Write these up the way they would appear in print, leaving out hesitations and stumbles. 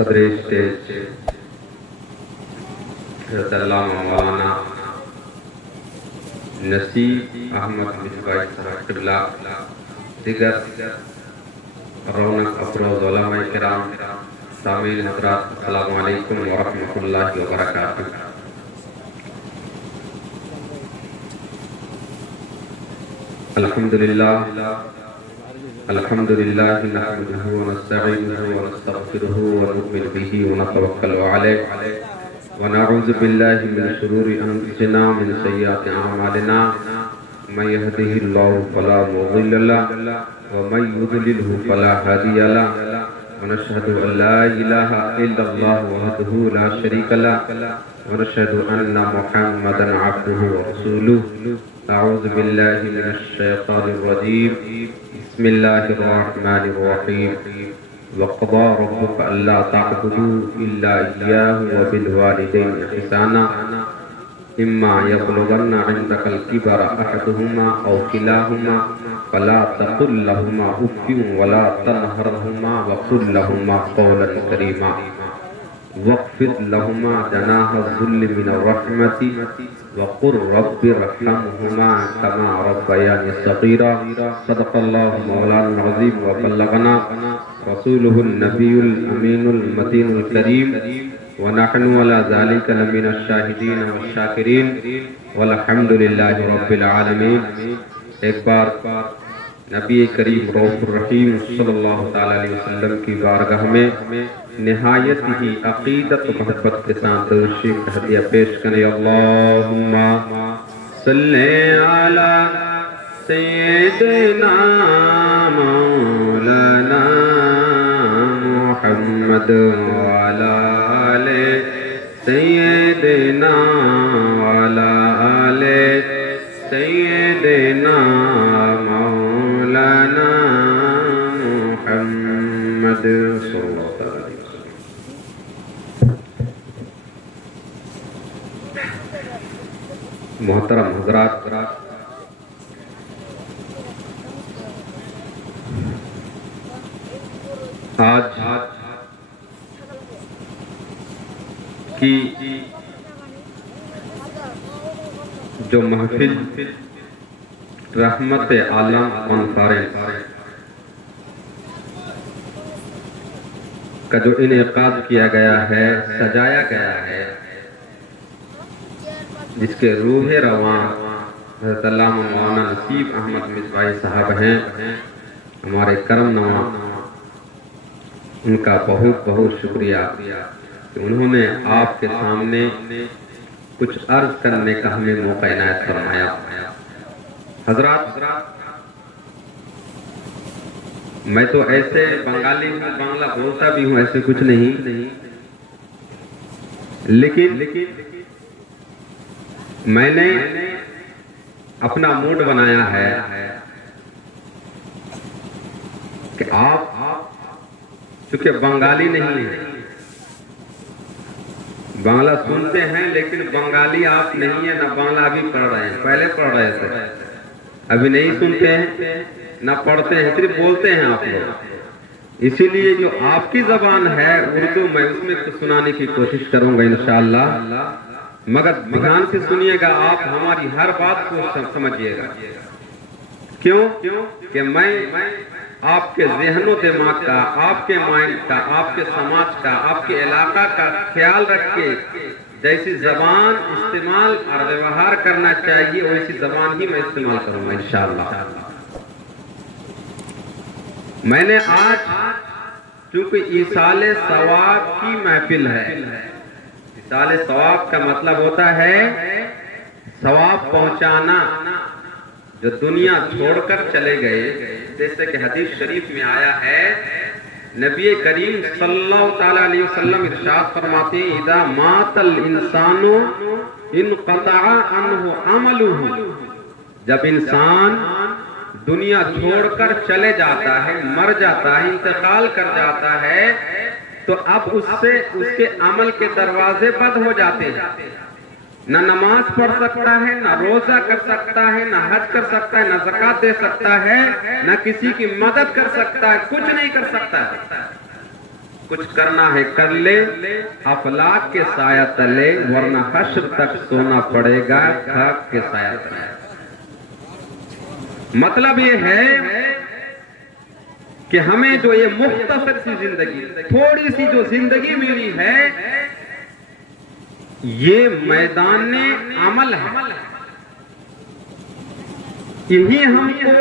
صدر اسٹیج حضرت علامہ مولانا نصیب احمد مصباحی صاحب قبلہ، دیگر رونق افروز علماء کرام، سامعین حضرات، السلام علیکم ورحمۃ اللہ وبرکاتہ۔ الحمدللہ نحمده ونستعینه ونستغفره ونؤمن به ونتوکل علیہ ونعوذ باللہ من شرور انفسنا من سیئات اعمالنا من يهده الله فلا مضل له ومن يضلله فلا هادي له ونشهد ان لا اله الا الله وحده لا شريك له ونشهد ان محمدا عبده ورسوله۔ اعوذ باللہ من الشیطان الرجیم، بسم اللہ الرحمن الرحیم۔ وقضى ربك ألا تعبدوا إلا إياه وبالوالدين إحسانا إما يبلغن عندك الكبر أحدهما أو كلاهما فلا تقل لهما أف ولا تنهرهما وقل لهما قولا كريما واخفض لهما جناح الذل من الرحمة وقل رب ارحمهما كما ربياني صغيرا۔ صدق الله مولانا العظيم وبلغنا رسوله النبي الأمين المتين الكريم ونحن على ذلك لمن الشاهدين والشاكرين والحمد لله رب العالمين۔ ایک بار نبی کریم رؤوف الرحیم صلی اللہ تعالی علیہ وسلم کی بارگاہ میں نہایت ہی عقیدت و محبت کے ساتھ درود کا ہدیہ پیش کریں۔ اللہم صلی علی سیدنا مولانا محمد وعلی آل سیدنا وعلی آل سیدنا مولانا محمد صلی اللہ علیہ وسلم۔ محترم حضرات، آج کی جو محفل رحمت عالم کانفرنس کا جو انعقاد کیا گیا ہے، سجایا گیا ہے، جس کے روح رواں حضرت علامہ مولانا نصیب احمد مصباحی صاحب ہیں، ہمارے کرم نواں، ان کا بہت بہت شکریہ کہ انہوں نے آپ کے سامنے کچھ عرض کرنے کا ہمیں موقع عنایت فرمایا۔ حضرات، میں تو ایسے بنگالی ہوں، بنگلہ بولتا بھی ہوں، ایسے کچھ نہیں، لیکن میں نے اپنا موڈ بنایا ہے کہ آپ چونکہ بنگالی نہیں ہیں، بنگلہ سنتے ہیں لیکن بنگالی آپ نہیں ہیں، نہ بنگلہ ابھی پڑھ رہے ہیں، پہلے پڑھ رہے تھے، ابھی نہیں سنتے ہیں نہ پڑھتے ہیں، صرف بولتے ہیں آپ لوگ۔ اسی لیے جو آپ کی زبان ہے اردو، میں اس میں کچھ سنانے کی کوشش کروں گا انشاءاللہ، مگر دھیان سے سنیے گا، آپ ہماری ہر بات کو سمجھیے گا۔ کیوں کہ میں آپ کے ذہن و دماغ کا، آپ کے مائنڈ کا، آپ کے سماج کا، آپ کے علاقہ کا خیال رکھ کے جیسی زبان استعمال اور ویوہار کرنا چاہیے ویسی زبان ہی میں استعمال کروں گا انشاءاللہ۔ میں نے آج چونکہ ایصال ثواب کی محفل ہے، ایصال ثواب کا مطلب ہوتا ہے ثواب پہنچانا، جو دنیا چھوڑ کر چلے گئے، جیسے کہ حدیث شریف میں آیا ہے، نبی کریم صلی اللہ تعالی علیہ وسلم ارشاد فرماتے ہیں، اذا مات الانسان انقطع عنہ عملہ، جب انسان دنیا چھوڑ کر چلے جاتا ہے، مر جاتا ہے، انتقال کر جاتا ہے، تو اب اس سے اس کے عمل کے دروازے بند ہو جاتے ہیں۔ نہ نماز پڑھ سکتا ہے، نہ روزہ کر سکتا ہے، نہ حج کر سکتا ہے، نہ زکوٰۃ دے سکتا ہے، نہ کسی کی مدد کر سکتا ہے، کچھ نہیں کر سکتا ہے۔ کچھ کرنا ہے کر لے افلاک کے سایہ تلے، ورنہ حشر تک سونا پڑے گا خاک کے سایہ تلے۔ مطلب یہ ہے کہ ہمیں جو یہ مختصر سی زندگی، تھوڑی سی جو زندگی ملی ہے، یہ میدان عمل ہے۔ یہی ہم کو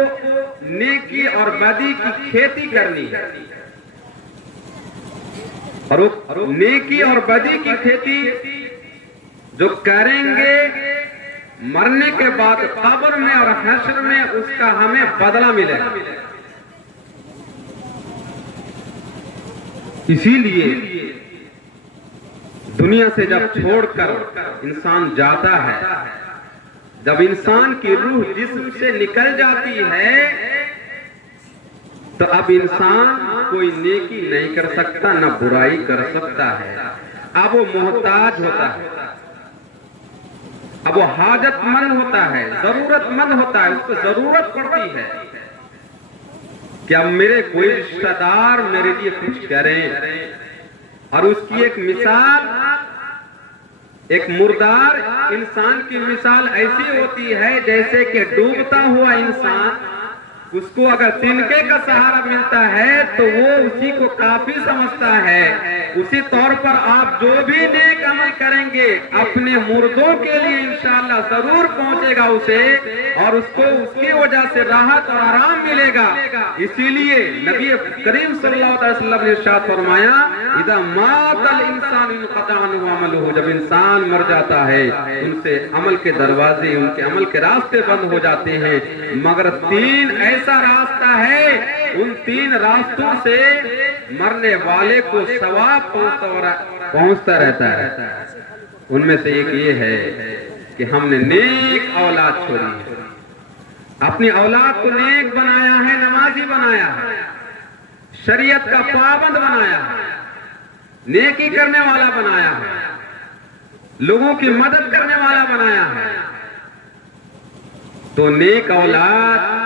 نیکی اور بدی کی کھیتی کرنی ہے، اور نیکی اور بدی کی کھیتی جو کریں گے مرنے کے بعد قبر میں اور حشر میں اس کا ہمیں بدلہ ملے گا۔ اسی لیے دنیا سے جب چھوڑ کر انسان جاتا ہے، جب انسان کی روح جسم سے نکل جاتی ہے، تو اب انسان کوئی نیکی نہیں کر سکتا، نہ برائی کر سکتا ہے۔ اب وہ محتاج ہوتا ہے، اب وہ حاجت مند ہوتا ہے، ضرورت مند ہوتا ہے، اس کو ضرورت پڑتی ہے کہ اب میرے کوئی رشتہ دار میرے لیے کچھ کریں۔ اور اس کی ایک مثال، ایک مردار انسان کی مثال ایسی ہوتی ہے جیسے کہ ڈوبتا ہوا انسان، اس کو اگر تنکے کا سہارا ملتا ہے تو وہ اسی کو کافی سمجھتا ہے۔ اسی طور پر آپ جو بھی نیک عمل کریں گے اپنے مردوں کے لیے انشاءاللہ ضرور پہنچے گا اسے، اور اس کو اس کی وجہ سے راحت اور آرام ملے گا۔ اسی لیے نبی کریم صلی اللہ علیہ وسلم نے ارشاد فرمایا، اذا مات الانسان انقطع عنہ عملہ، جب انسان مر جاتا ہے ان سے عمل کے دروازے، ان کے عمل کے راستے بند ہو جاتے ہیں، مگر تین ایسا راستہ ہے، ان تین راستوں سے مرنے والے کو ثواب پہنچتا رہتا ہے۔ ان میں سے ایک یہ ہے کہ ہم نے نیک اولاد چھوڑی ہے، اپنی اولاد کو نیک بنایا ہے، نمازی بنایا ہے، شریعت کا پابند بنایا ہے، نیکی کرنے والا بنایا ہے، لوگوں کی مدد کرنے والا بنایا ہے۔ تو نیک اولاد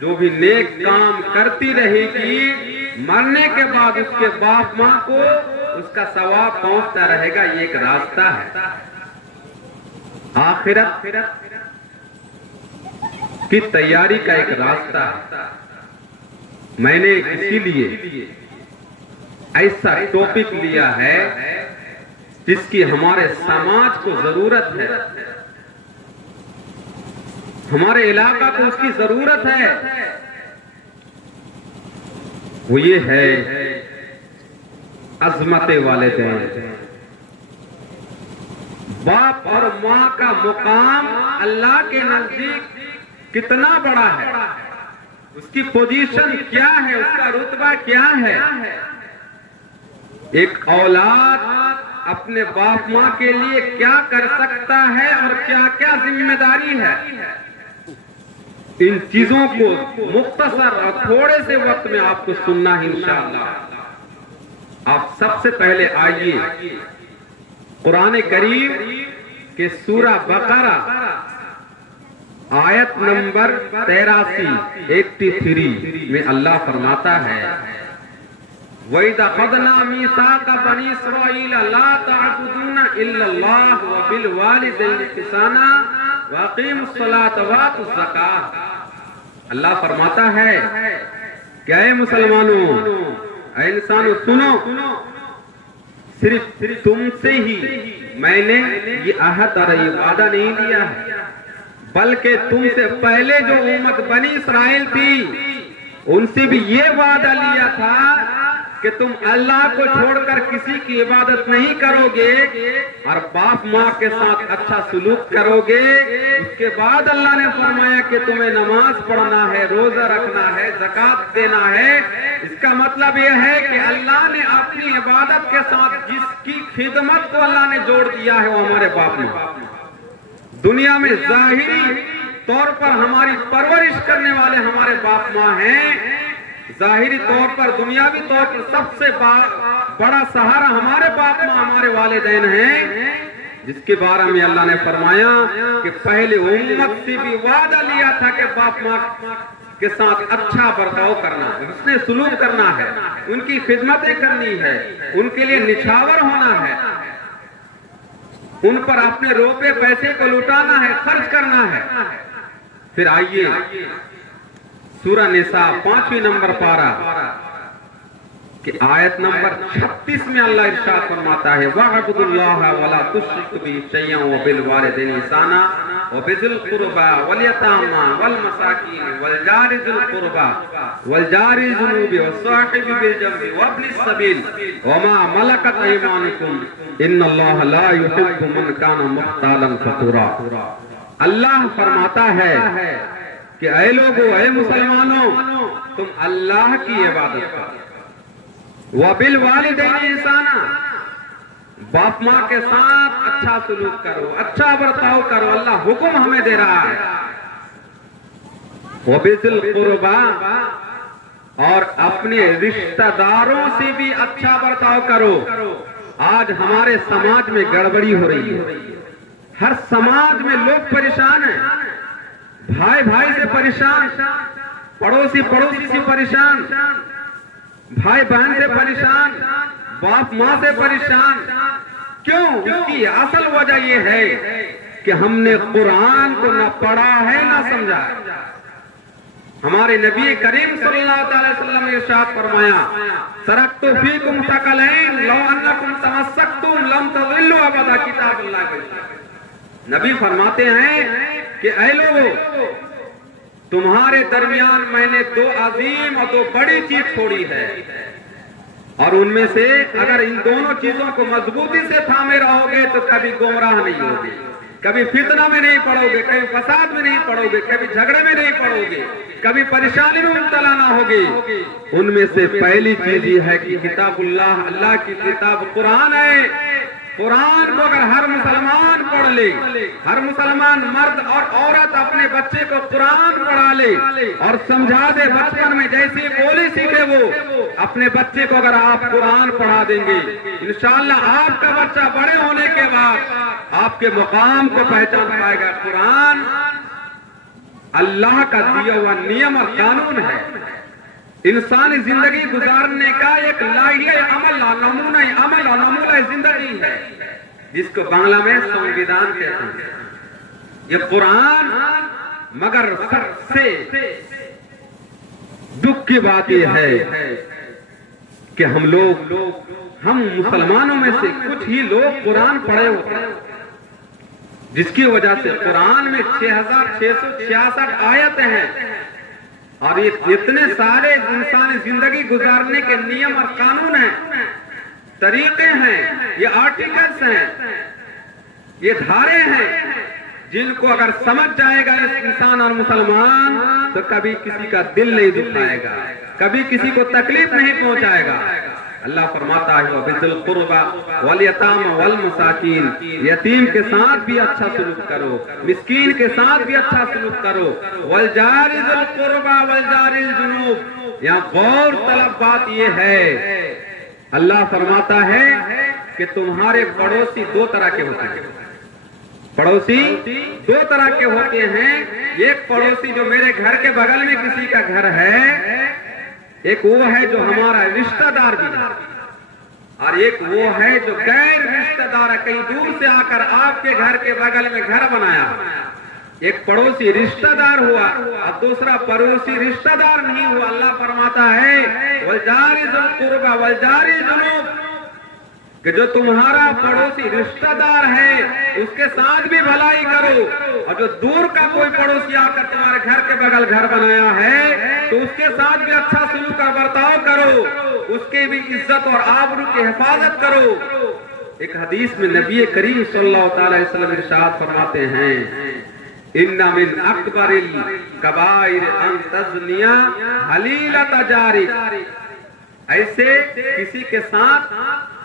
جو بھی نیک کام کرتی رہے گی، مرنے کے بعد اس کے باپ ماں کو اس کا ثواب پہنچتا رہے گا۔ یہ ایک راستہ ہے آخرت کی تیاری کا، ایک راستہ ہے۔ میں نے اسی لیے ایسا ٹاپک لیا ہے جس کی ہمارے سماج کو ضرورت ہے، ہمارے علاقہ کو اس کی ضرورت ہے۔ وہ یہ ہے عظمت والدین۔ باپ اور ماں کا مقام اللہ کے نزدیک کتنا بڑا ہے، اس کی پوزیشن کیا ہے، اس کا رتبہ کیا ہے۔ ایک اولاد اپنے باپ ماں کے لیے کیا کر سکتا ہے اور کیا کیا ذمہ داری ہے، ان چیزوں کو مختصر اور تھوڑے سے وقت میں آپ کو سننا ہے انشاءاللہ۔ آپ سب سے پہلے آئیے قرآن کریم کے سورہ بقرہ آیت نمبر 83 میں اللہ فرماتا ہے، وَإِذَا أَخَذْنَا مِيثَاقَ بَنِي إِسْرَائِيلَ لَا تَعْبُدُونَ إِلَّا اللَّهَ وَبِالْوَالِدَيْنِ إِحْسَانًا وَأَقِيمُوا الصَّلَاةَ وَآتُوا الزَّكَاةَ۔ اللہ فرماتا ہے کہ اے مسلمانوں، اے انسانوں سنو، صرف تم سے ہی میں نے یہ عہد اور یہ وعدہ نہیں لیا ہے، بلکہ تم سے پہلے جو امت بنی اسرائیل تھی ان سے بھی یہ وعدہ لیا تھا کہ تم اللہ کو چھوڑ کر کسی کی عبادت نہیں کرو گے اور باپ ماں کے ساتھ اچھا سلوک کرو گے۔ اس کے بعد اللہ نے فرمایا کہ تمہیں نماز پڑھنا ہے، روزہ رکھنا ہے، زکوٰۃ دینا ہے۔ اس کا مطلب یہ ہے کہ اللہ نے اپنی عبادت کے ساتھ جس کی خدمت کو اللہ نے جوڑ دیا ہے وہ ہمارے باپ ماں۔ دنیا میں ظاہری طور پر ہماری پرورش کرنے والے ہمارے باپ ماں ہیں، ظاہری طور پر دنیاوی طور پر سب سے بڑا سہارا ہمارے باپ ماں، ہمارے والدین ہیں، جس کے بارے میں اللہ نے فرمایا کہ پہلے امت سے بھی وعدہ لیا تھا کہ باپ ماں کے ساتھ اچھا برتاؤ کرنا ہے، حسن سلوک کرنا ہے، ان کی خدمتیں کرنی ہے، ان کے لیے نچھاور ہونا ہے، ان پر اپنے روپے پیسے کو لوٹانا ہے، خرچ کرنا ہے۔ پھر آئیے سورہ نساء 5ویں نمبر پارہ کہ آیت نمبر 36 میں اللہ ارشاد فرماتا ہے وَاعْبُدُوا اللَّهَ وَلَا تُشْرِكُوا بِهِ شَيْئًا وَبِالْوَالِدَيْنِ إِحْسَانًا وَبِذِي الْقُرْبَى وَالْيَتَامَى وَالْمَسَاكِينِ وَالْجَارِ ذِي الْقُرْبَى وَالْجَارِ الْجُنُوبِ وَالصَّاحِبِ بِالْجَنبِ وَابْنِ السَّبِيلِ وَمَا مَلَكَتْ أَيْمَانُكُمْ إِنَّ اللَّهَ لَا يُحِبُّ مَنْ كَانَ مُخْتَالًا فَخُورًا۔ اللہ فرماتا ہے کہ اے لوگو، اے مسلمانوں، تم اللہ کی عبادت کرو، وَبِالْوَالِدَيْنِ إِحْسَانًا، باپ ماں کے ساتھ اچھا سلوک کرو، اچھا برتاؤ کرو، اللہ حکم ہمیں دے رہا ہے۔ وَبِذِي الْقُرْبَى، اور اپنے رشتہ داروں سے بھی اچھا برتاؤ کرو۔ آج ہمارے سماج میں گڑبڑی ہو رہی ہے، ہر سماج میں لوگ پریشان ہیں، بھائی بھائی سے پریشان، پڑوسی پڑوسی سے پریشان، بھائی بہن سے پریشان، باپ ماں سے پریشان۔ کیوں؟ اس کی اصل وجہ یہ ہے کہ ہم نے قرآن کو نہ پڑھا ہے نہ سمجھا۔ ہمارے نبی کریم صلی اللہ علیہ وسلم نے ارشاد فرمایا ترکت فیکم ثقلین لو انکم تمسکتم لم تضلوا ابدا، کتاب اللہ کے نبی فرماتے ہیں کہ اے لوگو، تمہارے درمیان میں نے دو عظیم اور دو بڑی چیز چھوڑی ہے، اور ان میں سے اگر ان دونوں چیزوں کو مضبوطی سے تھامے رہو گے تو کبھی گمراہ نہیں ہوگے، کبھی فتنہ میں نہیں پڑو گے، کبھی فساد میں نہیں پڑو گے، کبھی جھگڑے میں نہیں پڑو گے، کبھی پریشانی میں مبتلا نہ ہوگے۔ ان میں سے پہلی چیز یہ ہے کہ کتاب اللہ، اللہ کی کتاب قرآن ہے۔ قرآن کو اگر ہر مسلمان پڑھ لے، ہر مسلمان مرد اور عورت اپنے بچے کو قرآن پڑھا لے اور سمجھا دے، بچپن میں جیسی بولی سیکھے وہ، اپنے بچے کو اگر آپ قرآن پڑھا دیں گے، انشاءاللہ آپ کا بچہ بڑے ہونے کے بعد آپ کے مقام کو پہچان پائے گا۔ قرآن اللہ کا دیا ہوا نیم اور قانون ہے، انسانی زندگی گزارنے کا ایک لائحہ عمل، نمونہ عمل اور نمونہ زندگی ہے، جس کو بنگلہ میں سنویدھان کہتے ہیں۔ یہ قرآن، مگر سب سے دکھ کی بات یہ ہے کہ ہم مسلمانوں میں سے کچھ ہی لوگ قرآن پڑھے ہوتے ہیں، جس کی وجہ سے قرآن میں 6666 آیتیں ہیں، اور یہ اتنے سارے انسانی زندگی گزارنے کے نیم اور قانون ہیں، طریقے ہیں، یہ آرٹیکلز ہیں، یہ دھارے ہیں، جن کو اگر سمجھ جائے گا اس انسان اور مسلمان تو کبھی کسی کا دل نہیں دکھائے گا، کبھی کسی کو تکلیف نہیں پہنچائے گا۔ اللہ فرماتا ہے وَبِذِي الْقُرْبَى وَالْيَتَامَى وَالْمَسَاكِينِ، یتیم کے ساتھ بھی اچھا سلوک کرو، مسکین کے ساتھ بھی اچھا سلوک کرو، وَالْجَارِ ذِي الْقُرْبَى وَالْجَارِ الْجُنُوبِ۔ یہاں غور طلب بات یہ ہے، اللہ فرماتا ہے کہ تمہارے پڑوسی دو طرح کے ہوتے ہیں، پڑوسی دو طرح کے ہوتے ہیں۔ ایک پڑوسی جو میرے گھر کے بغل میں کسی کا گھر ہے، ایک وہ ہے جو ہمارا رشتہ دار بھی ہے، اور ایک وہ ہے جو غیر رشتہ دار ہے، کہیں دور سے آ کر آپ کے گھر کے بغل میں گھر بنایا۔ ایک پڑوسی رشتہ دار ہوا اور دوسرا پڑوسی رشتہ دار نہیں ہوا۔ اللہ فرماتا ہے وَالْجَارِ ذِي الْقُرْبَى وَالْجَارِ الْجُنُوبِ، کہ جو تمہارا پڑوسی رشتہ دار ہے اس کے ساتھ بھی بھلائی کرو، اور جو دور کا کوئی پڑوسی آ کر تمہارے گھر کے بغل گھر بنایا ہے تو اس کے ساتھ بھی اچھا سلوک اور برتاؤ کرو، اس کے بھی عزت اور آبرو کی حفاظت کرو۔ ایک حدیث میں نبی کریم صلی اللہ علیہ وسلم ارشاد فرماتے ہیں اِنَّ مِنْ أَكْبَرِ الْكَبَائِرِ أَن تَزْنِيَ حَلِيلَةَ جَارِكَ، ایسے کسی کے ساتھ،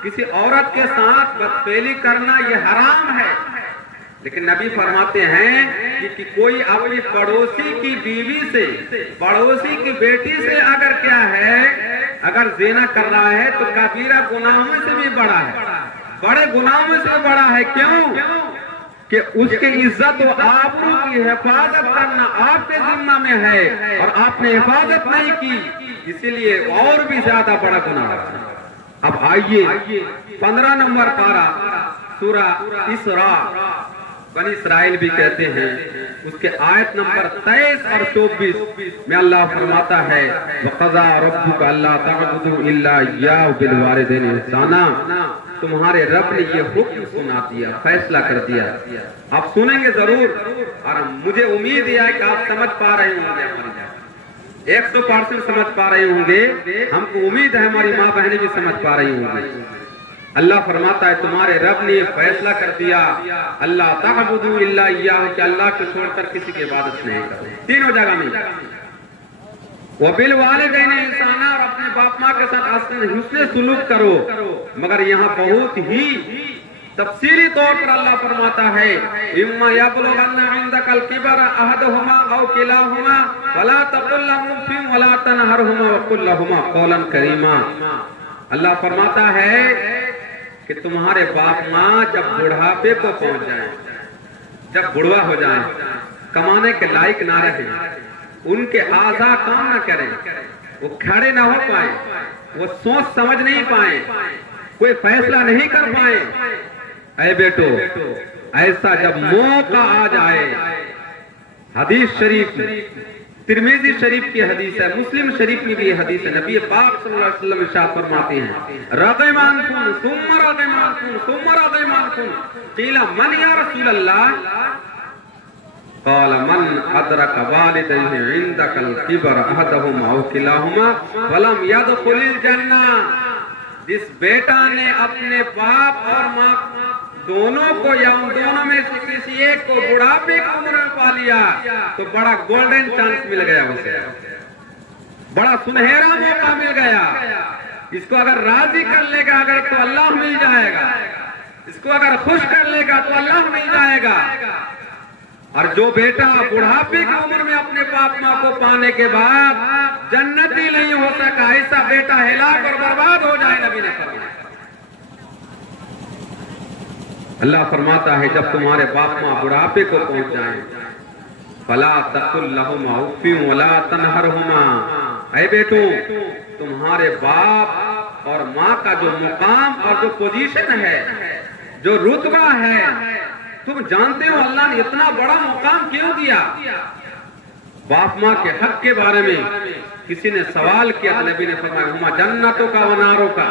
کسی عورت کے ساتھ بدفعلی کرنا یہ حرام ہے، لیکن نبی فرماتے ہیں کہ کوئی اپنی پڑوسی کی بیوی سے، پڑوسی کی بیٹی سے اگر کیا ہے، اگر زنا کر رہا ہے تو کبیرہ گناہوں میں سے بھی بڑا ہے، بڑے گناہوں میں سے بھی بڑا ہے۔ کیوں؟ کہ اس کے عزت و آبرو کی حفاظت کرنا آپ کے ذمہ میں ہے اور آپ نے حفاظت نہیں کی، اسی لیے اور بھی زیادہ بڑا گناہ ہے۔ اب آئیے 15 نمبر پارہ سورہ اسراء، بنی اسرائیل بھی کہتے ہیں، اس کے آیت نمبر 23 اور 24 میں اللہ فرماتا ہے وَقَضَىٰ رَبُّكَ أَلَّا تَعْبُدُوا إِلَّا إِيَّاهُ بِالْوَالِدَيْنِ إِحْسَانًا۔ تمہارے رب نے یہ حکم سنا دیا، فیصلہ کر دیا۔ آپ سنیں گے ضرور، اور مجھے امید ہے کہ آپ سمجھ پا رہے ہوں گے، ہماری 100% سمجھ پا رہے ہوں گے، ہم کو امید ہے ہماری ماں بہنیں بھی سمجھ پا رہی ہوں گی۔ اللہ فرماتا ہے تمہارے رب نے یہ فیصلہ کر دیا اللہ تعبدوا الا اياه کہ اللہ کو چھوڑ کر کسی کی عبادت نہیں کرو، تینوں جگہ میں۔ وبالوالدین احسانا، اور اپنے باپ ماں کے ساتھ حسن سلوک کرو، مگر یہاں بہت ہی تفصیلی طور پر اللہ فرماتا ہے اما یبلغن عندک الکبر احدہما او کلاہما فلا تقل لهما اف ولا تنہرہما وقل لهما قولا کریما۔ اللہ فرماتا ہے کہ تمہارے باپ ماں جب بڑھاپے کو پہنچ جائیں، جب بڑھوا ہو جائیں، کمانے کے لائق نہ رہیں، ان کے اعضاء کام نہ کریں، وہ کھڑے نہ ہو پائیں، وہ سوچ سمجھ نہیں پائیں، کوئی فیصلہ نہیں کر پائیں، اے بیٹو ایسا جب موقع آ جائے، حدیث شریف ترمذی شریف کی حدیث ہے، مسلم شریف میں بھی یہ حدیث ہے، نبی پاک صلی اللہ علیہ وسلم ارشاد فرماتے ہیں رغمان کن ثم رغمان کن ثم رغمان کن قیل من یا رسول اللہ قال من ادرک والدیہ عندک الکبر احدہما او کلاہما ولم يدخل الجنہ۔ جس بیٹا نے اپنے باپ اور ماں دونوں کو یا ان دونوں میں سے کسی ایک کو بڑھاپے کی عمر میں پا لیا تو بڑا گولڈن چانس مل گیا، اسے بڑا سنہرا موقع مل گیا۔ اس کو اگر راضی کر لے گا اگر تو اللہ مل جائے گا، اس کو اگر خوش کر لے گا تو اللہ مل جائے گا۔ اور جو بیٹا بڑھاپے کی عمر میں اپنے باپ ماں کو پانے کے بعد جنتی نہیں ہو سکا، ایسا بیٹا ہلاک اور برباد ہو جائے، نبی نے فرمایا۔ اللہ فرماتا ہے جب تمہارے باپ ماں بڑھاپے کو پہنچ جائیں فلا تقل لهما اف ولا تنهرهما، اے بیٹو تمہارے باپ اور ماں کا جو مقام اور جو پوزیشن ہے، جو رتبہ ہے، تم جانتے ہو اللہ نے اتنا بڑا مقام کیوں دیا۔ باپ ماں کے حق کے بارے میں کسی نے سوال کیا، نبی نے فرمایا ہما جنتوں کا وناروں کا،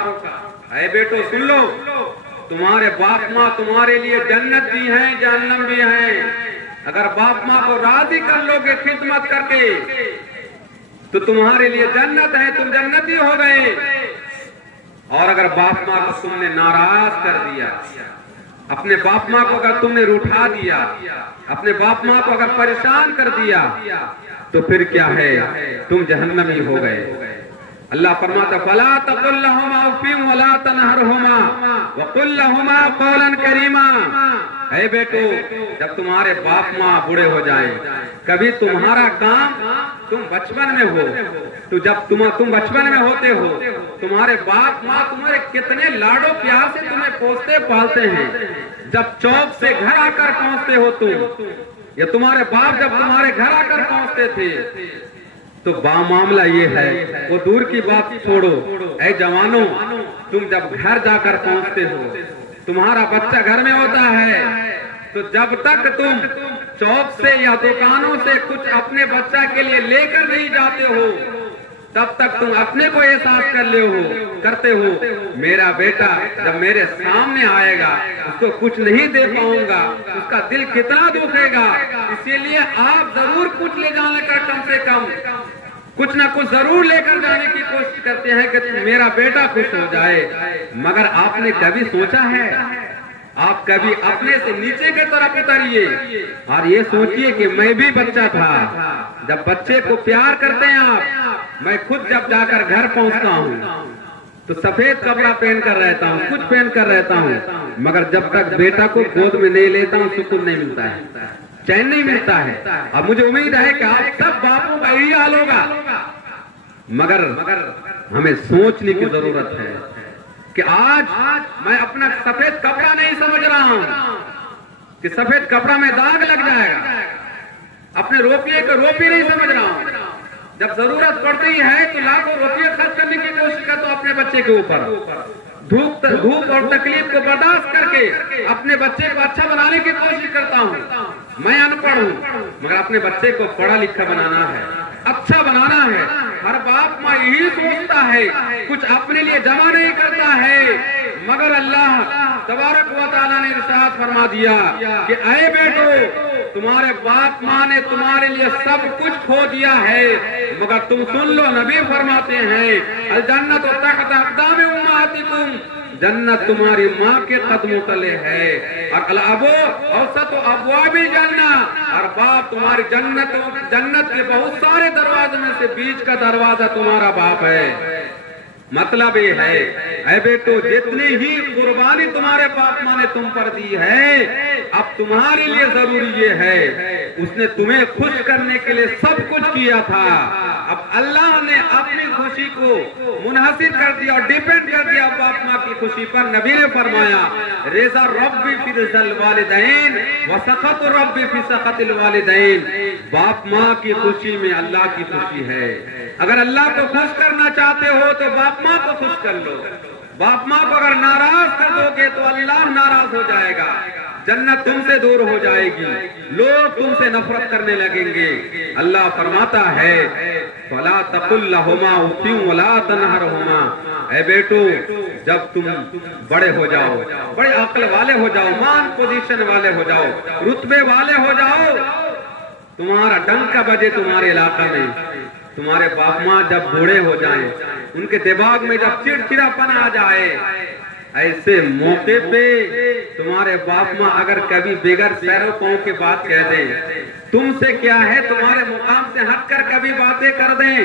اے بیٹو سن لو تمہارے باپ ماں تمہارے لیے جنت بھی ہیں جہنم بھی ہیں، اگر باپ ماں کو راضی کر لو گے خدمت کر کے تو تمہارے لیے جنت ہے، تم جنتی ہو گئے، اور اگر باپ ماں کو تم نے ناراض کر دیا، اپنے باپ ماں کو اگر تم نے روٹھا دیا، اپنے باپ ماں کو اگر پریشان کر دیا تو پھر کیا ہے، تم جہنمی ہو گئے۔ اللہ فرماتا فلا تقل لهما اف ولا تنهرهما وقل لهما قولا کریما۔ اے بیٹو جب تمہارے باپ ماں بوڑھے ہو جائیں، کبھی تمہارا کام تم بچپن میں ہو تو جب تم بچپن میں ہوتے ہو تمہارے باپ ماں تمہارے کتنے لاڈو پیار سے تمہیں پوستے پالتے ہیں، جب چوک سے گھر آ کر پہنچتے ہو تم، یا تمہارے باپ جب تمہارے گھر آ کر پہنچتے تھے تو معاملہ یہ ہے، وہ دور کی بات چھوڑو، اے جوانوں تم جب گھر جا کر پہنچتے ہو، تمہارا بچہ گھر میں ہوتا ہے تو جب تک تم چوک سے یا دکانوں سے کچھ اپنے بچہ کے لیے لے کر نہیں جاتے ہو تب تک تم اپنے کو احساس کرتے ہو میرا بیٹا جب میرے سامنے آئے گا اس کو کچھ نہیں دے پاؤں گا، اس کا دل کتنا دکھے گا، اسی لیے آپ ضرور کچھ لے جانے کا کم سے کم کچھ نہ کچھ ضرور لے کر جانے کی کوشش کرتے ہیں کہ میرا بیٹا خوش ہو جائے۔ مگر آپ نے کبھی سوچا ہے، آپ کبھی اپنے سے نیچے کی طرف اتریے اور یہ سوچئے کہ میں بھی بچہ تھا، جب بچے کو پیار کرتے ہیں آپ، میں خود جب جا کر گھر پہنچتا ہوں تو سفید کپڑا پہن کر رہتا ہوں، کچھ پہن کر رہتا ہوں، مگر جب تک بیٹا کو گود میں نہیں لیتا ہوں سکون نہیں ملتا ہے، چین نہیں ملتا ہے۔ اب مجھے امید ہے کہ آپ سب باپوں کا یہی حال ہوگا، مگر ہمیں سوچنے کی ضرورت ہے کہ آج میں اپنا سفید کپڑا نہیں سمجھ رہا ہوں، کہ سفید کپڑا میں داغ لگ جائے گا. اپنے روپیے کو روپی نہیں سمجھ رہا ہوں. جب ضرورت پڑتی ہے تو لاکھوں روپیے خرچ کرنے کی کوشش کرتا ہوں اپنے بچے کے اوپر. دھوپ اور تکلیف کو برداشت کر کے اپنے بچے کو اچھا بنانے کی کوشش کرتا ہوں. میں ان پڑھ ہوں مگر اپنے بچے کو پڑھا لکھا بنانا ہے, اچھا بنانا ہے. ہر باپ ماں یہی سوچتا ہے, کچھ اپنے لیے جمع نہیں کرتا ہے. مگر اللہ تبارک و تعالیٰ نے ارشاد فرما دیا کہ اے بیٹو, تمہارے باپ ماں نے تمہارے لیے سب کچھ کھو دیا ہے, مگر تم سن لو, نبی فرماتے ہیں الجنت تحت اقدام امہاتکم, جنت تمہاری ماں کے قدموں تلے ہے. اور الابو اوسط ابواب الجنہ, اور باپ تمہاری جنت کے بہت سارے دروازے میں سے بیچ کا دروازہ تمہارا باپ ہے. مطلب یہ ہے اے بیٹو, جتنی ہی قربانی تمہارے باپ ماں نے تم پر دی ہے, اب تمہارے لیے ضروری یہ ہے, اس نے تمہیں خوش کرنے کے لیے سب کچھ کیا تھا. اب اللہ نے اپنی خوشی کو منحصر کر دیا اور ڈیپینڈ کر دیا باپ ماں کی خوشی پر. نبی نے فرمایا رضا ربی فی رضا الوالدین وسخط ربی فی سخط الوالدین, باپ ماں کی خوشی میں اللہ کی خوشی ہے. اگر اللہ کو خوش کرنا چاہتے ہو تو باپ ماں کو خوش کر لو. باپ ماں کو اگر ناراض کر دو گے تو اللہ ناراض ہو جائے گا, جنت تم سے دور ہو جائے گی, لوگ تم سے نفرت کرنے لگیں گے. اللہ فرماتا ہے فَلَا تَقُلْ لَهُمَا أُفٍّ وَلَا تَنْهَرْهُمَا, اے بیٹو جب تم بڑے ہو جاؤ, بڑے عقل والے ہو جاؤ, مان پوزیشن والے ہو جاؤ, رتبے والے ہو جاؤ, تمہارا ڈنکا بجے تمہارے علاقہ میں, تمہارے باپ ماں جب بوڑھے ہو جائیں, ان کے دماغ میں جب چڑچڑاپن آ جائے, ایسے موقع پہ تمہارے باپ ماں اگر کبھی بغیر سیر و پاؤں کی بات کہہ دیں, تم سے کیا ہے تمہارے مقام سے ہٹ کر کبھی باتیں کر دیں,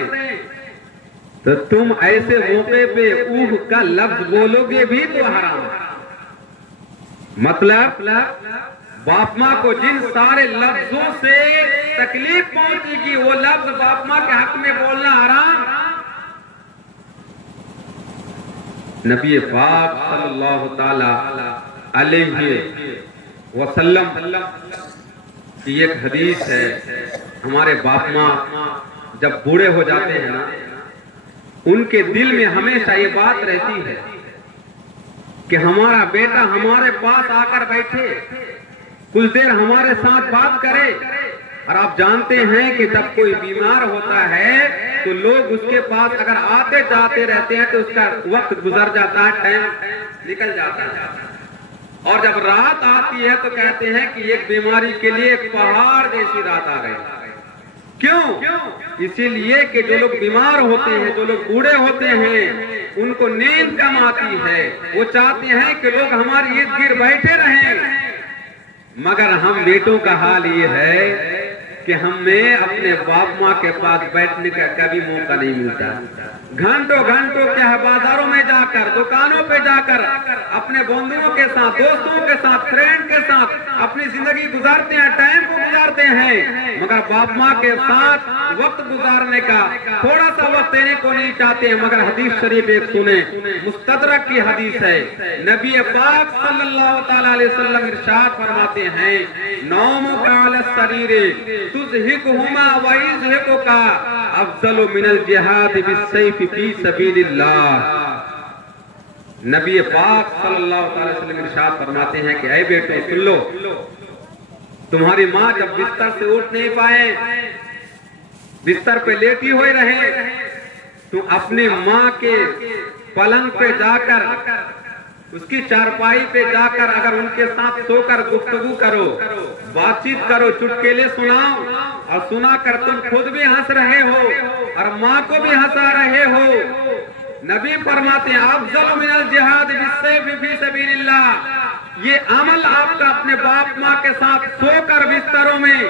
تو تم ایسے موقع پہ اوہ کا لفظ بولو گے بھی تو حرام. مطلب باپ ماں کو جن سارے لفظوں سے تکلیف پہنچے گی وہ لفظ باپ ماں کے حق میں بولنا حرام. نبی پاک صلی اللہ تعالی علیہ وسلم کی ایک حدیث ہے, ہمارے باپ ماں جب بوڑھے ہو جاتے ہیں نا, ان کے دل میں ہمیشہ یہ بات رہتی ہے کہ ہمارا بیٹا ہمارے پاس آ کر بیٹھے, کچھ دیر ہمارے ساتھ بات کرے. اور آپ جانتے ہیں کہ جب کوئی بیمار ہوتا ہے تو لوگ اس کے پاس اگر آتے جاتے رہتے ہیں تو اس کا وقت گزر جاتا ہے, ٹائم نکل جاتا ہے. اور جب رات آتی ہے تو کہتے ہیں کہ ایک بیماری کے لیے ایک پہاڑ جیسی رات آ گئی. کیوں؟ اسی لیے کہ جو لوگ بیمار ہوتے ہیں, جو لوگ بوڑھے ہوتے ہیں, ان کو نیند کم آتی ہے, وہ چاہتے ہیں کہ لوگ ہماری ارد گرد بیٹھے رہیں. مگر ہم بیٹوں کا حال یہ ہے کہ ہمیں اپنے باپ ماں کے پاس بیٹھنے کا کبھی موقع نہیں ملتا. گھنٹوں کیا ہے بازاروں میں جا کر, دکانوں پہ جا کر اپنے بندھوؤں کے ساتھ, دوستوں کے ساتھ, فرینڈ کے ساتھ اپنی زندگی گزارتے ہیں, ٹائم کو گزارتے ہیں, مگر باپ ماں کے ساتھ وقت گزارنے کا تھوڑا سا وقت دینے کو نہیں چاہتے ہیں. مگر حدیث شریف ایک سنیں, مستدرک کی حدیث ہے, نبی پاک صلی اللہ تعالی علیہ وسلم ارشاد فرماتے ہیں نومک علی السریر تضحکہما ویضحکک افضل من الجہاد بالسیف فی سبیل اللہ. نبی پاک صلی اللہ تعالی وسلم ارشاد فرماتے ہیں کہ اے بیٹو سن لو, تمہاری ماں جب بستر سے اٹھ نہیں پائے, بستر پہ لیٹی ہوئے رہے, تم اپنی ماں کے پلنگ پہ جا کر, اس کی چارپائی پہ جا کر اگر ان کے ساتھ سو کر گفتگو کرو, بات چیت کرو, چٹکلے سناؤ, اور سنا کر تم خود بھی ہنس رہے ہو اور ماں کو بھی ہنسا رہے ہو. نبی فرماتے ہیں افضل من الجہاد بالسیف فی سبیل اللہ, یہ عمل آپ کا اپنے باپ ماں کے ساتھ سو کر بستروں میں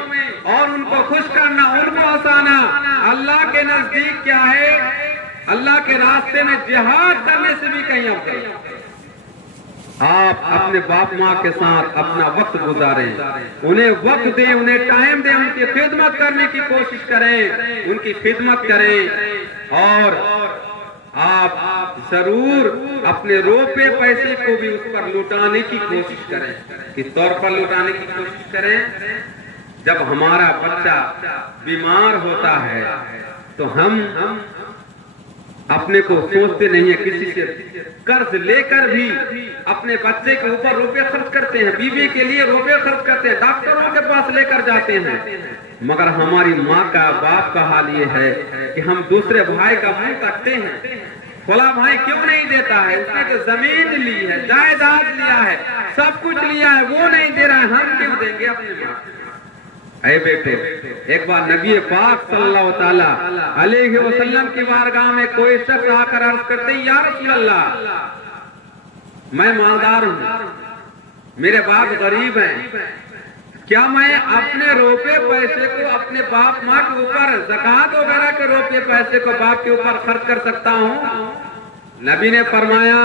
اور ان کو خوش کرنا, ان کو ہنسانا, اللہ کے نزدیک کیا ہے, اللہ کے راستے میں جہاد کرنے سے بھی کہیں افضل. آپ اپنے باپ ماں کے ساتھ اپنا وقت گزاریں, انہیں وقت دیں, انہیں ٹائم دیں, ان کی خدمت کرنے کی کوشش کریں, ان کی خدمت کریں. اور آپ ضرور اپنے روپے پیسے کو بھی اس پر لوٹانے کی کوشش کریں. کس طور پر لوٹانے کی کوشش کریں؟ جب ہمارا بچہ بیمار ہوتا ہے تو ہم اپنے کو سوچتے نہیں ہیں، کسی سے قرض لے کر بھی اپنے بچے کے اوپر روپے خرچ کرتے ہیں، بیوی کے لیے روپے خرچ کرتے ہیں، ڈاکٹروں کے پاس لے کر جاتے ہیں. مگر ہماری ماں کا باپ کا حال یہ ہے کہ ہم دوسرے بھائی کا منہ تکتے ہیں. فلاں بھائی کیوں نہیں دیتا ہے؟ اس نے تو زمین لی ہے، جائیداد لیا ہے، سب کچھ لیا ہے، وہ نہیں دے رہا ہے، ہم کیوں دیں گے اپنے ماں؟ اے بیٹے، ایک بار نبی پاک صلی اللہ تعالی علیہ وسلم کی بارگاہ میں کوئی شخص آ کر عرض کرتے ہیں، یا رسول اللہ، میں مالدار ہوں، میرے باپ غریب ہیں، کیا میں اپنے روپے پیسے کو اپنے باپ ماں کے اوپر زکوٰۃ وغیرہ کے روپے پیسے کو باپ کے اوپر خرچ کر سکتا ہوں؟ نبی نے فرمایا،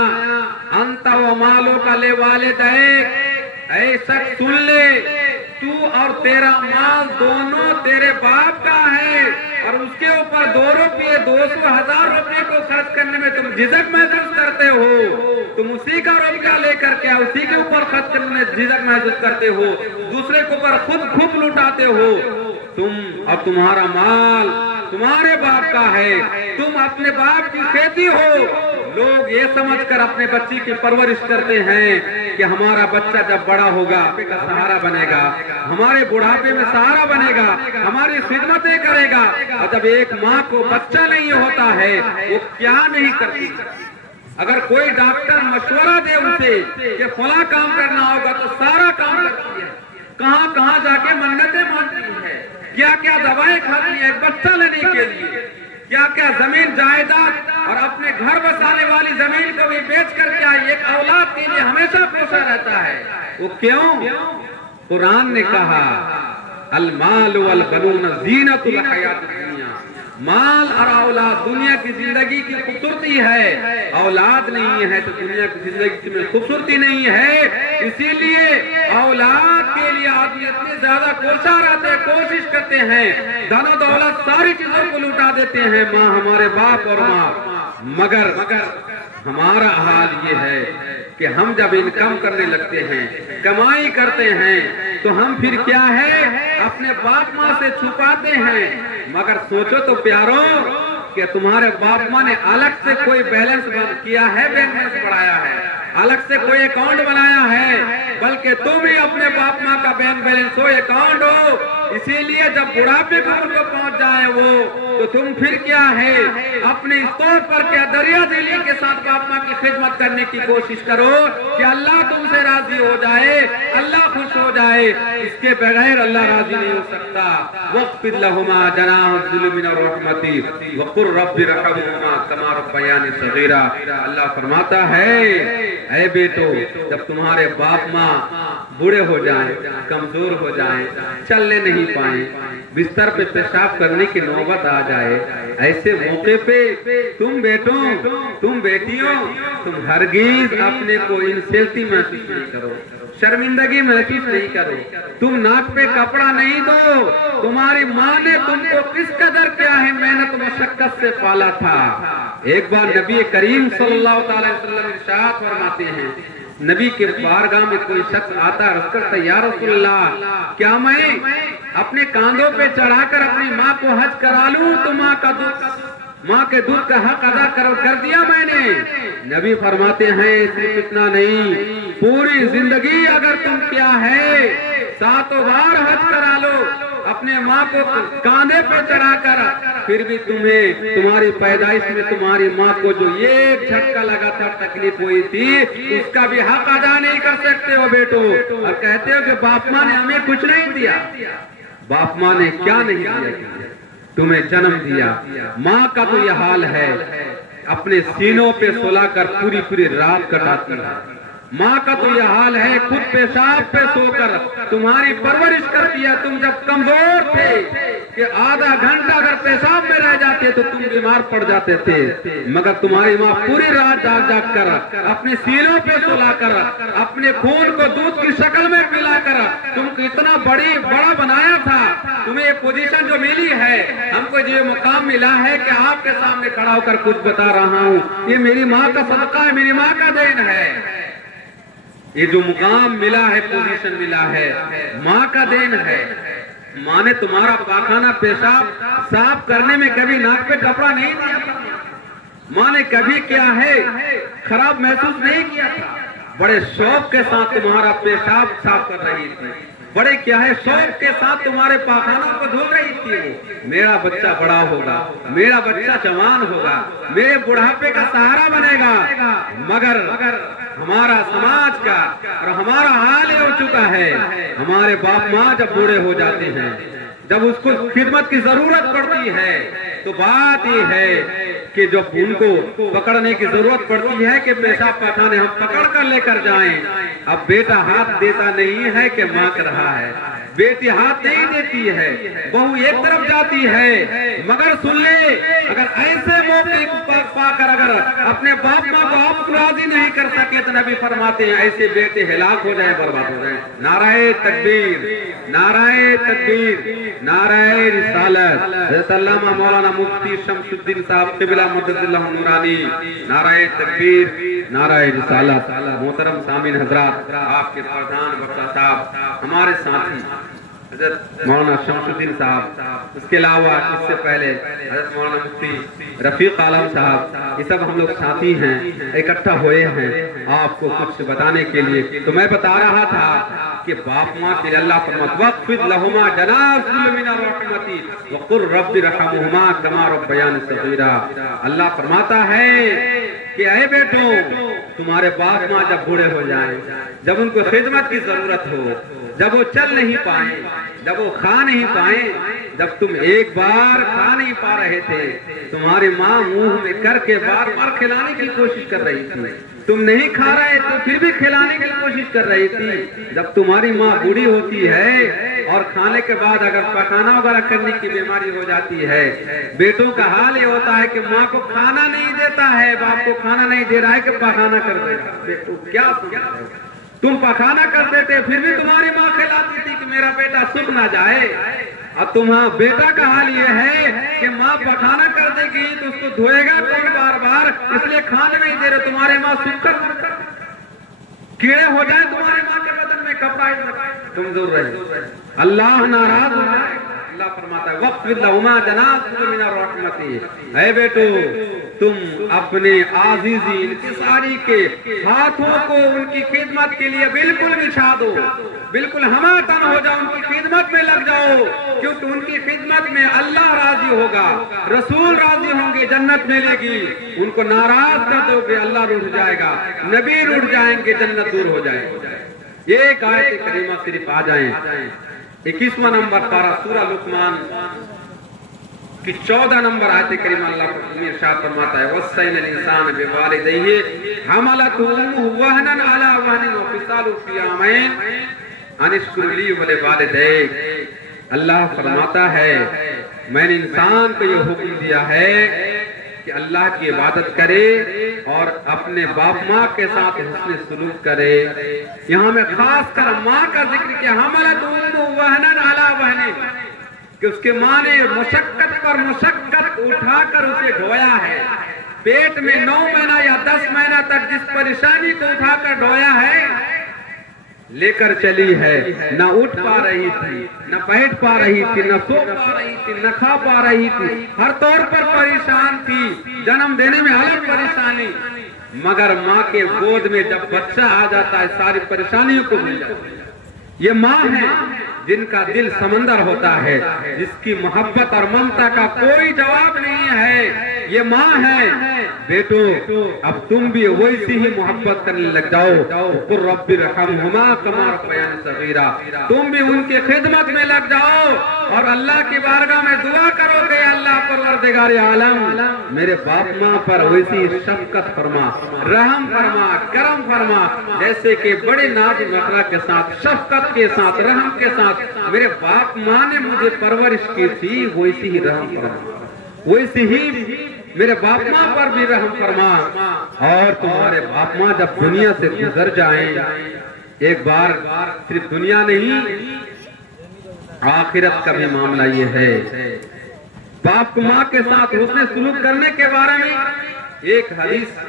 انت و مالک لوالدیک، اے شخص سن لے، تو اور تیرا مال دونوں تیرے باپ کا ہے، اور اس کے اوپر 2 روپے 200 ہزار روپے کو خرچ کرنے میں تم جھجک محسوس کرتے ہو، تم اسی کا روپیہ لے کر کے اسی کے اوپر خرچ کرنے میں جھجک محسوس کرتے ہو، دوسرے کے اوپر خود لوٹاتے ہو، تم اور تمہارا مال تمہارے باپ کا ہے، تم اپنے باپ کی کھیتی ہو. لوگ یہ سمجھ کر اپنے بچے کی پرورش کرتے ہیں کہ ہمارا بچہ جب بڑا ہوگا سہارا بنے گا، ہمارے بڑھاپے میں سہارا بنے گا، ہماری خدمتیں کرے گا. اور جب ایک ماں کو بچہ نہیں ہوتا ہے وہ کیا نہیں کرتی. اگر کوئی ڈاکٹر مشورہ دے اسے کہ فلاں کام کرنا ہوگا تو سارا کام کرتی ہے، کہاں کہاں جا کے منتیں مانتی ہے، کیا کیا دوائیں کھاتی ہے ایک بچہ لینے کے لیے، کیا کیا زمین جائیداد اور اپنے گھر بسانے والی زمین کو بھی بیچ کر کے ایک اولاد کے لیے ہمیشہ کوشاں رہتا ہے. وہ کیوں؟ قرآن نے کہا، المال والبنون زینت الحیات الدنیا، مال اور اولاد دنیا کی زندگی کی خوبصورتی ہے، اولاد نہیں ہے تو دنیا کی زندگی میں خوبصورتی نہیں ہے. اسی لیے اولاد کے لیے آدمی اتنے زیادہ کوشاں رہتے ہیں، کوشش کرتے ہیں، دھن و دولت ساری چیزوں کو لوٹا دیتے ہیں، ماں ہمارے باپ اور ماں. مگر ہمارا حال یہ ہے کہ ہم جب انکم کرنے لگتے ہیں، کمائی کرتے ہیں، تو ہم پھر کیا ہے اپنے باپ ماں سے چھپاتے ہیں. مگر سوچو تو پیاروں کہ تمہارے باپ ماں نے الگ سے کوئی بیلنس کیا ہے، بیلنس بڑھایا ہے، الگ سے کوئی اکاؤنٹ بنایا ہے، بلکہ تم ہی اپنے باپ ماں کا بینک بیلنس ہو، اکاؤنٹ ہو. اسی لیے جب بڑھاپے کو ان کو پہنچ جائے وہ تو تم پھر کیا ہے اپنے طور پر کیا دریا دلی کے ساتھ باپ ماں کی خدمت کرنے کی کوشش کرو کہ اللہ تم سے راضی ہو جائے، اللہ خوش ہو جائے. اس کے بغیر اللہ راضی نہیں ہو سکتا. وَاخْفِضْ لَهُمَا جَنَاحَ الذُّلِّ مِنَ الرَّحْمَةِ وَقُلْ رَبِّ ارْحَمْهُمَا كَمَا رَبَّيَانِي صَغِيرًا. اللہ فرماتا ہے، اے بیٹو، جب تمہارے باپ ماں بوڑھے ہو جائیں، کمزور ہو جائیں، چلنے نہیں پائیں، بستر پہ پیشاب کرنے کی نوبت آ جائے، ایسے موقع پہ تم بیٹوں، تم بیٹیوں، تم ہرگز اپنے کو انسلٹی محسوس نہیں کرو، شرمندگی محسوس نہیں کرو. تم ناک پہ کپڑا نہیں دو. تمہاری ماں نے تم کو کس قدر کیا ہے محنت مشقت سے پالا تھا. ایک بار نبی کریم صلی اللہ تعالی وسلم ارشاد فرماتے ہیں، نبی کے بارگاہ میں کوئی شخص آتا ہے، عرض کرتا ہے، یا رسول اللہ، کیا میں اپنے کاندھوں پہ چڑھا کر اپنی ماں کو حج کرا لوں تو ماں کے دودھ کا حق ادا کر دیا میں نے؟ نبی فرماتے ہیں، صرف اتنا نہیں، پوری زندگی اگر تم کیا ہے 7 بار حج کرا لو اپنے ماں کو کاندھے پہ چڑھا کر، پھر بھی تمہیں تمہاری پیدائش میں تمہاری ماں کو جو ایک جھٹکا لگا تھا، تکلیف ہوئی تھی، اس کا بھی حق ادا نہیں کر سکتے ہو بیٹو. اور کہتے ہو کہ باپ ماں نے ہمیں کچھ نہیں دیا. باپ ماں نے کیا نہیں دیا؟ تمہیں جنم دیا. ماں کا تو یہ حال ہے، اپنے سینوں پہ سلا کر پوری رات کٹاتی ہے، ماں کا تو یہ حال ہے، خود پیشاب پہ سو کر تمہاری پرورش کرتی ہے۔ تم جب کمزور تھے کہ آدھا گھنٹہ اگر پیشاب میں رہ جاتے تو تم بیمار پڑ جاتے تھے، مگر تمہاری ماں پوری رات جاگ جاگ کر اپنے سینوں پہ سلا کر اپنے خون کو دودھ کی شکل میں پلا کر تم کو اتنا بڑا بنایا تھا۔ تمہیں یہ پوزیشن جو ملی ہے، ہم کو یہ مقام ملا ہے کہ آپ کے سامنے کھڑا ہو کر کچھ بتا رہا ہوں، یہ میری ماں کا صدقہ ہے، میری ماں کا دین ہے۔ یہ جو مقام ملا ہے، پوزیشن ملا ہے، ماں کا دین ہے۔ ماں نے تمہارا پاخانہ پیشاب صاف کرنے میں کبھی ناک پہ کپڑا نہیں دیا تھا، ماں نے کبھی کیا ہے خراب محسوس نہیں کیا تھا، بڑے شوق کے ساتھ تمہارا پیشاب صاف کر رہی تھی، بڑے کیا ہے شوق کے ساتھ تمہارے پاخانوں کو دھو رہی تھی۔ وہ میرا بچہ بڑا ہوگا، میرا بچہ جوان ہوگا، میرے بڑھاپے کا سہارا بنے گا، مگر ہمارا سماج کا اور ہمارا حال یہ ہو چکا ہے، ہمارے باپ ماں جب بوڑھے ہو جاتے ہیں، جب اس کو خدمت کی ضرورت پڑتی ہے تو بات یہ ہے کہ جب ان کو پکڑنے کی ضرورت پڑتی ہے کہ پیشاب پاخانے ہم پکڑ کر لے کر جائیں، اب بیٹا ہاتھ دیتا نہیں ہے کہ ماں کر رہا ہے، بیٹی ہاتھ نہیں دیتی ہے، بہو ایک طرف جاتی ہے، مگر سن لے اگر ایسے موقع پا کر اگر اپنے باپ ماں کو آپ راضی نہیں کر سکے تو نبی فرماتے ہیں ایسے بیٹے ہلاک ہو جائیں، برباد ہو جائیں۔ نعرہ تکبیر، نعرہ تکبیر، نعرہ رسالت، حضرت علامہ مولانا مفتی شمس الدین صاحب قبلہ مدد اللہ نورانی، نعرہ تکبیر، نعرہ رسالت۔ محترم سامعین حضرات، آپ کے پردھان بخشا صاحب، ہمارے ساتھی حضرت مولانا شمس الدین صاحب، اس کے علاوہ اس سے پہلے حضرت مولانا مفتی رفیق عالم صاحب، یہ سب ہم لوگ ساتھی ہیں، اکٹھا ہوئے ہیں آپ کو کچھ بتانے کے لیے۔ تو میں بتا رہا تھا کہ باپ ماں کے لیے اللہ فرماتا وَاخْفِضْ لَهُمَا جَنَاحَ الذُّلِّ مِنَ الرَّحْمَةِ وَقُلْ رَبِّ ارْحَمْهُمَا كَمَا رَبَّيَانِي صَغِيرًا۔ اللہ فرماتا ہے کہ اے بیٹوں، تمہارے باپ ماں جب بوڑھے ہو جائیں، جب ان کو خدمت کی ضرورت ہو، جب وہ چل نہیں پائیں، جب وہ کھا نہیں پائیں، جب تم ایک بار کھا نہیں پا رہے تھے، تمہاری ماں منہ میں کر کے بار بار کھلانے کی کوشش کر رہی تھی، تم نہیں کھا رہے تو پھر بھی کھلانے کی کوشش کر رہی تھی۔ جب تمہاری ماں بوڑھی ہوتی ہے اور کھانے کے بعد اگر پخانا وغیرہ کرنے کی بیماری ہو جاتی ہے، بیٹوں کا حال یہ ہوتا ہے کہ ماں کو کھانا نہیں دیتا ہے، باپ کو کھانا نہیں دے رہا ہے کہ پخانا کر دے گا۔ بیٹو کیا تم پخانا کرتے تھے پھر بھی تمہاری ماں کھلاتی تھی کہ میرا بیٹا سوکھ نہ جائے، اب تمہارا بیٹا کا حال یہ ہے کہ ماں پخانا کر دے گی تو اس کو دھوئے گا کون بار بار، اس لیے کھانے نہیں دے رہے، تمہاری ماں سوکھ کر کیڑے ہو جائیں تمہاری ماں کے بدن میں، کپڑا کمزور رہے، اللہ ناراض ہو جائے۔ اللہ فرماتا ہے وَاخْفِضْ لَهُمَا جَنَاحَ الذُّلِّ مِنَ الرَّحْمَةِ، اے بیٹو تم اپنے عاجزی انکساری کے ہاتھوں کو ان کی خدمت کے لیے بالکل بچھا دو، بالکل ہماتن ہو جاؤ، ان کی خدمت میں لگ جاؤ، کیونکہ ان کی خدمت میں اللہ راضی ہوگا، رسول راضی ہوں گے، جنت ملے گی۔ ان کو ناراض کر دو گے اللہ روٹھ جائے گا، نبی روٹھ جائیں گے، جنت دور ہو جائے گی۔ یہ ایک آیت کریمہ صرف آ جائیں، 21واں نمبر پارہ سورہ لقمان کی 14 نمبر آیت کریمہ اللہ ارشاد فرماتا ہے وَوَصَّيْنَا الْإِنسَانَ بِوَالِدَيْهِ حَمَلَتْهُ أُمُّهُ وَهْنًا عَلَىٰ وَهْنٍ وَفِصَالُهُ فِي عَامَيْنِ أَنِ اشْكُرْ لِي وَلِوَالِدَيْكَ۔ اللہ فرماتا ہے میں نے انسان کو یہ حکم دیا ہے کہ اللہ کی عبادت کرے اور اپنے باپ ماں کے ساتھ حسن سلوک کرے۔ یہاں میں خاص کر ماں کا ذکر کیا، حَمَلَتْهُ أُمُّهُ وَهْنًا عَلَىٰ وَهْنٍ، کہ اس کے ماں نے مشقت پر مشقت اٹھا کر اسے ڈھویا ہے، پیٹ میں 9 مہینہ یا 10 مہینہ تک جس پریشانی کو اٹھا کر ڈھویا ہے، لے کر چلی ہے، نہ اٹھ پا رہی تھی، نہ بیٹھ پا رہی تھی، نہ سو پا رہی تھی، نہ کھا پا رہی تھی، ہر طور پر پریشان تھی، جنم دینے میں الگ پریشانی، مگر ماں کے گود میں جب بچہ آ جاتا ہے ساری پریشانیوں کو بھول جاتا ہے۔ یہ ماں ہے جن کا دل سمندر ہوتا ہے، جس کی محبت اور ممتا کا کوئی جواب نہیں ہے، یہ ماں ہے، بیٹو اب تم بھی ویسی ہی محبت کرنے لگ جاؤ، قُلْ رَبِّ ارْحَمْهُمَا كَمَا رَبَّيَانِي صَغِيرًا، تم بھی ان کی خدمت میں لگ جاؤ اور اللہ کی بارگاہ میں دعا کرو کہ اللہ پروردگار عالم میرے باپ ماں پر ویسی شفقت فرما، رحم فرما، کرم فرما، جیسے کہ بڑے ناز نخرہ کے ساتھ، شفقت کے ساتھ، رحم کے ساتھ میرے باپ ماں نے مجھے پرورش کی تھی، ویسی ہی رحم فرما، ویسی ہی میرے باپ ماں پر بھی رحم فرما۔ اور تمہارے باپ ماں جب دنیا سے گزر جائیں، ایک بار صرف دنیا نہیں آخرت کا بھی معاملہ یہ ہے، باپ کو ماں کے ساتھ حسن سلوک کرنے کے بارے میں ایک حدیث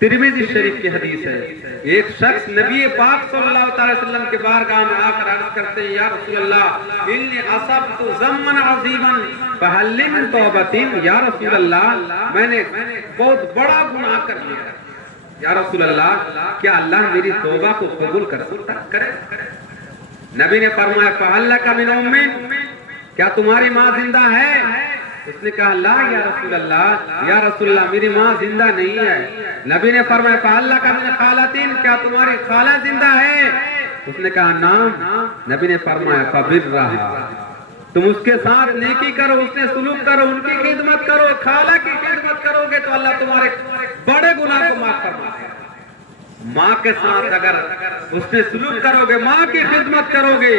ترمذی شریف کی حدیث ہے۔ ایک شخص نبی پاک صلی اللہ علیہ وسلم کے بارگاہ میں آ کر عرض کرتے ہیں، یا رسول اللہ انی اصبت ذنبا عظیما فہل من توبۃ، یا رسول اللہ میں نے بہت بڑا گناہ کر لیا، یا رسول اللہ کیا اللہ میری توبہ کو قبول کر سکتا کرے؟ نبی نے فرمایا فہل لک من ام، کیا تمہاری ماں زندہ ہے؟ اس نے کہا لا یا رسول اللہ میری ماں زندہ نہیں ہے۔ نبی نے فرمایا فہل لک من خالۃ، کیا تمہاری خالہ زندہ ہے؟ اس نے کہا نعم۔ نبی نے فرمایا فبرھا، تم اس کے ساتھ نیکی کرو، اس نے سلوک کرو، ان کی خدمت کرو، خالہ کی خدمت کرو گے تو اللہ تمہارے بڑے گناہ کو معاف فرما دے گا۔ ماں کے ساتھ اگر اس نے سلوک کرو گے، ماں کی خدمت کرو گے،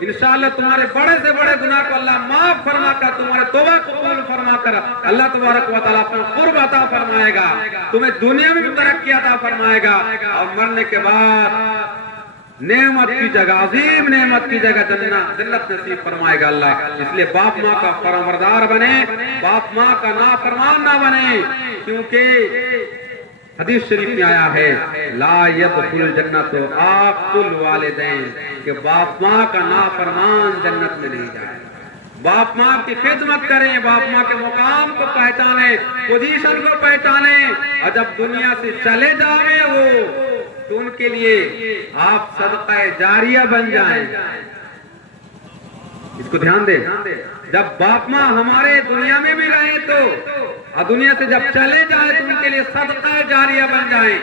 انشاءاللہ تمہارے بڑے سے بڑے گناہ کو اللہ معاف فرما کر، تمہارے توبہ قبول فرما کر اللہ تبارک و تعالیٰ اپنا قرب عطا فرمائے گا، تمہیں دنیا میں بھی ترقی عطا فرمائے گا، اور مرنے کے بعد نعمت کی جگہ، عظیم نعمت کی جگہ جنت نصیب فرمائے گا اللہ۔ اس لیے باپ ماں کا فرمانبردار بنے، باپ ماں کا نافرمان نہ بنے، کیونکہ حدیث شریف میں آیا ہے لا يدخل الجنت عاق الوالدین، کہ باپ ماں کا نافرمان جنت میں نہیں جائے۔ باپ ماں کی خدمت کریں، باپ ماں کے مقام کو پہچانیں، پوزیشن کو پہچانیں، اور جب دنیا سے چلے جائیں وہ تو ان کے لیے آپ صدقہ جاریہ بن جائیں۔ اس کو دھیان دیں، جب باپ ماں ہمارے دنیا میں بھی رہیں تو اور دنیا سے جب چلے جائیں تو ان کے لیے صدقہ جاریہ بن جائیں۔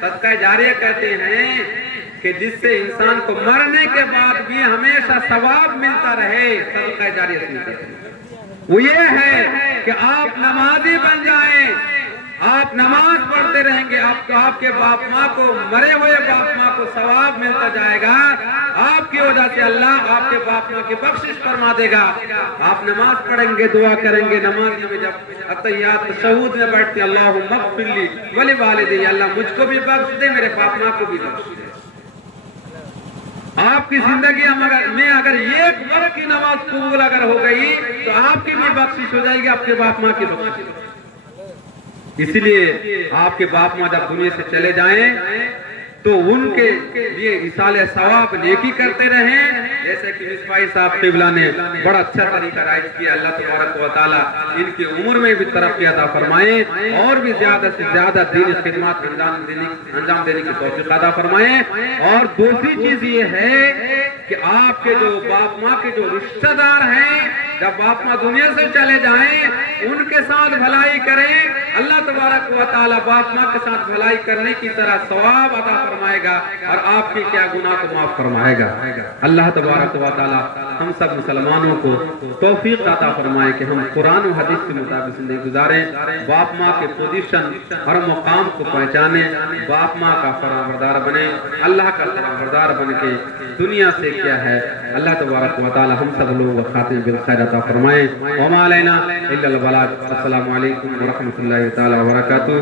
صدقہ جاریہ کہتے ہیں کہ جس سے انسان کو مرنے کے بعد بھی ہمیشہ ثواب ملتا رہے، صدقہ جاریہ سنتے ہیں۔ وہ یہ ہے کہ آپ نمازی بن جائیں، آپ نماز پڑھتے رہیں گے، آپ کے باپ ماں کو، مرے ہوئے باپ ماں کو ثواب ملتا جائے گا، آپ کی وجہ سے اللہ آپ کے باپ ماں کی بخشش فرما دے گا۔ آپ نماز پڑھیں گے، دعا کریں گے، نمازی میں جب اتحیات تشہد میں بیٹھتے ہیں اللہم اغفر لی ولوالدی، اللہ مجھ کو بھی بخش دے، میرے باپ ماں کو بھی بخش دے۔ آپ کی زندگی میں اگر ایک وقت کی نماز قبول اگر ہو گئی تو آپ کی بھی بخشش ہو جائے گی، آپ کے باپ ماں کی بخشش۔ اس لیے آپ کے باپ ماں جب دنیا سے چلے جائیں تو ان کے لیے ایصال ثواب نیکی کرتے رہیں، جیسے کہ مصباحی صاحب قبلہ نے بڑا اچھا طریقہ رائج کیا۔ اللہ تبارک و تعالیٰ ان کی عمر میں بھی ترقی عطا فرمائیں، اور بھی زیادہ سے زیادہ دینی خدمات انجام دینے کی توفیق عطا فرمائیں۔ اور دوسری چیز یہ ہے کہ آپ کے جو باپ ماں کے جو رشتہ دار ہیں، جب باپ ماں دنیا سے چلے جائیں ان کے ساتھ بھلائی کریں، اللہ تبارک و تعالیٰ باپ ماں کے ساتھ بھلائی کرنے کی طرح ثواب عطا فرمائے گا، اور آپ کی کیا گناہ کو معاف فرمائے گا۔ اللہ تبارک و تعالیٰ ہم سب مسلمانوں کو توفیق عطا فرمائے کہ ہم قرآن و حدیث کے مطابق زندگی گزاریں، باپ ماں کے پوزیشن اور مقام کو پہچانیں، باپ ماں کا فرمانبردار بنیں، اللہ کا فرمانبردار بن کے دنیا سے کیا ہے اللہ تبارک و تعالیٰ ہم سب لوگوں کو خاتمہ بالخیر عطا فرمائیں۔ وما علینا الا البلاغ۔ السلام علیکم ورحمۃ اللہ تعالیٰ وبرکاتہ۔